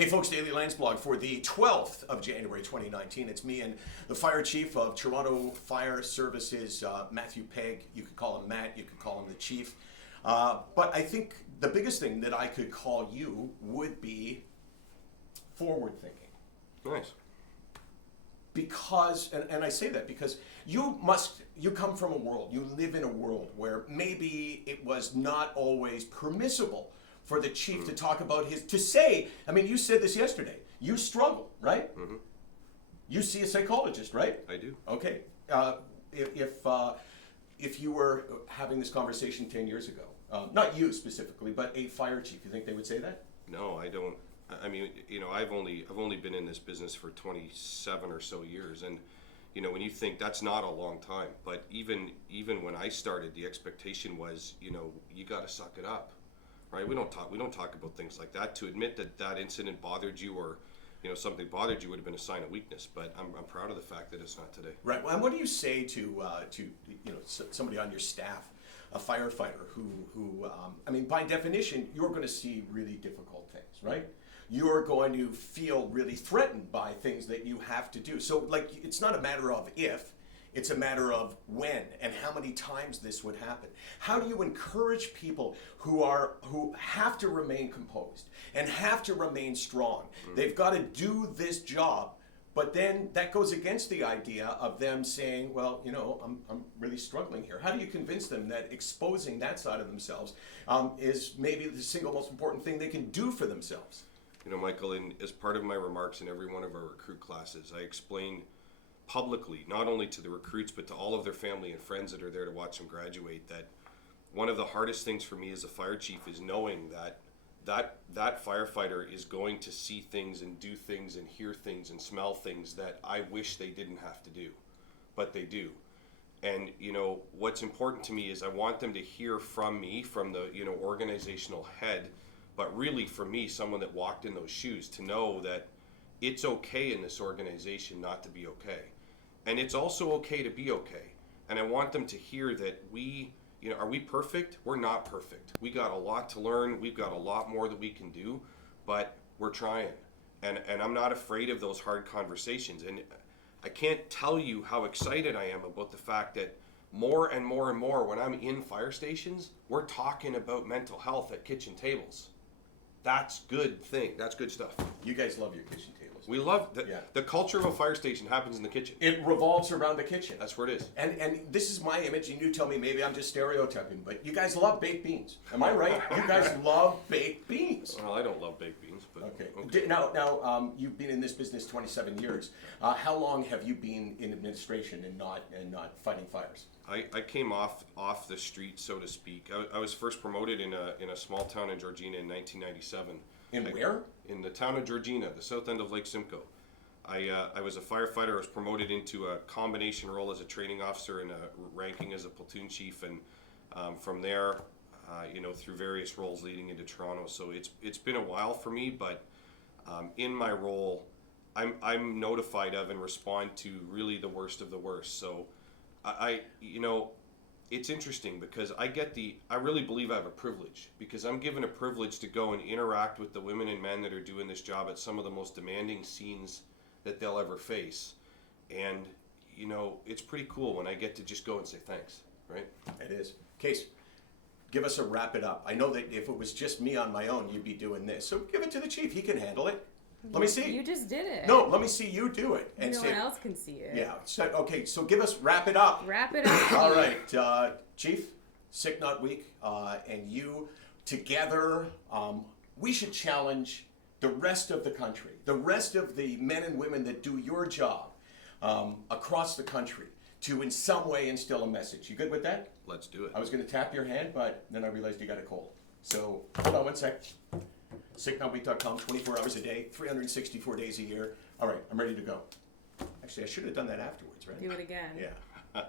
Hey folks, Daily Landsblog for the 12th of January 2019. It's me and the Fire Chief of Toronto Fire Services, Matthew Pegg. You could call him Matt, you could call him the Chief. But I think the biggest thing that I could call you would be forward thinking. Nice. Because, and I say that because you come from a world, you live in a world where maybe it was not always permissible for the chief to talk about to say, I mean, you said this yesterday, you struggle, right? Mm-hmm. You see a psychologist, right? I do. Okay. If you were having this conversation 10 years ago, not you specifically, but a fire chief, you think they would say that? No, I don't. I mean, I've only been in this business for 27 or so years, and when you think that's not a long time, but even when I started, the expectation was, you got to suck it up, right? We don't talk about things like that. To admit that incident bothered you or something bothered you would have been a sign of weakness, but I'm proud of the fact that it's not today. Right. Well, and what do you say to somebody on your staff, a firefighter who I mean, by definition, you're going to see really difficult things, right? You're going to feel really threatened by things that you have to do. So, it's not a matter of if, it's a matter of when and how many times this would happen. How do you encourage people who have to remain composed and have to remain strong? Mm-hmm. They've got to do this job, but then that goes against the idea of them saying, well, I'm really struggling here. How do you convince them that exposing that side of themselves is maybe the single most important thing they can do for themselves? Michael, as part of my remarks in every one of our recruit classes, I explain publicly, not only to the recruits, but to all of their family and friends that are there to watch them graduate, that one of the hardest things for me as a fire chief is knowing that firefighter is going to see things and do things and hear things and smell things that I wish they didn't have to do, but they do. And what's important to me is I want them to hear from me, from the organizational head, but really for me, someone that walked in those shoes, to know that it's okay in this organization not to be okay. And it's also okay to be okay. And I want them to hear that are we perfect? We're not perfect. We got a lot to learn. We've got a lot more that we can do, but we're trying. And I'm not afraid of those hard conversations. And I can't tell you how excited I am about the fact that more and more and more when I'm in fire stations, we're talking about mental health at kitchen tables. That's good thing. That's good stuff. You guys love your kitchen tables. We love the culture of a fire station happens in the kitchen. It revolves around the kitchen. That's where it is. And this is my image, and you tell me maybe I'm just stereotyping, but you guys love baked beans. Am I right? You guys love baked beans. Well, I don't love baked beans, but okay. Now, you've been in this business 27 years. How long have you been in administration and not fighting fires? I came off the street, so to speak. I was first promoted in a small town in Georgina in 1997. Where? In the town of Georgina, the south end of Lake Simcoe. I was a firefighter. I was promoted into a combination role as a training officer and a ranking as a platoon chief, and from there, through various roles leading into Toronto. So it's been a while for me, but in my role, I'm notified of and respond to really the worst of the worst. So it's interesting because I really believe I have a privilege, because I'm given a privilege to go and interact with the women and men that are doing this job at some of the most demanding scenes that they'll ever face. And, it's pretty cool when I get to just go and say thanks, right? It is. Case, give us a wrap it up. I know that if it was just me on my own, you'd be doing this. So give it to the chief. He can handle it. Let me see. You just did it. No, let me see you do it. And no one else can see it. Yeah. So give us wrap it up. Wrap it up. All right, Chief, SickNotWeak, and you together, we should challenge the rest of the country, the rest of the men and women that do your job across the country, to in some way instill a message. You good with that? Let's do it. I was going to tap your hand, but then I realized you got a cold. So hold on one sec. SickNotWeak.com, 24 hours a day, 364 days a year. All right, I'm ready to go. Actually, I should have done that afterwards, right? Do it again. Yeah.